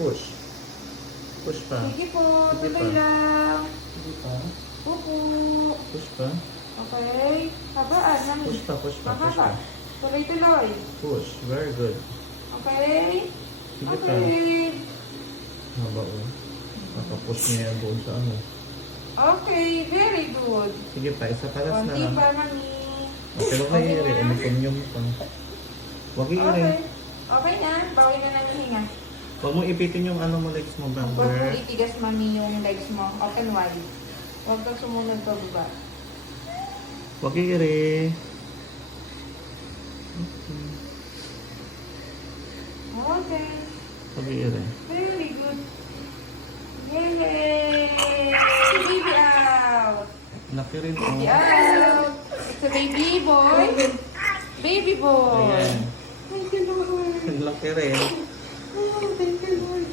Push. Push pa. Sige po, Sige tuloy pa. lang. Sige pa. Opo. Push pa. Okay. Habaan, mami. Push pa, push pa, push Mahaba. pa. Tuloy-tuloy. Push. Very good. Okay. Sige pa. Okay. Haba o. Nakapush niya yan doon sa ano. Okay, very good. Sige pa, isa pa last na Konti lang. pa, mami. Okay, huwag na i-iri. Umikumyum pa. Huwag i-iri. Okay. Okay na. Bawi na namin hinga. Huwag mo ipitin yung ano mo legs mo, Huwag mo brother. itigas, mami, yung legs mo. Open wide. Huwag kang sumunod pa baba. Huwag i-iri. Okay. Huwag i-iri. Very good. Yay! Baby out! Laki rin o. Baby out! It's a baby boy. Baby boy. Ayan. Thank you, Lord. Laki rin. Oh, thank you, Lord.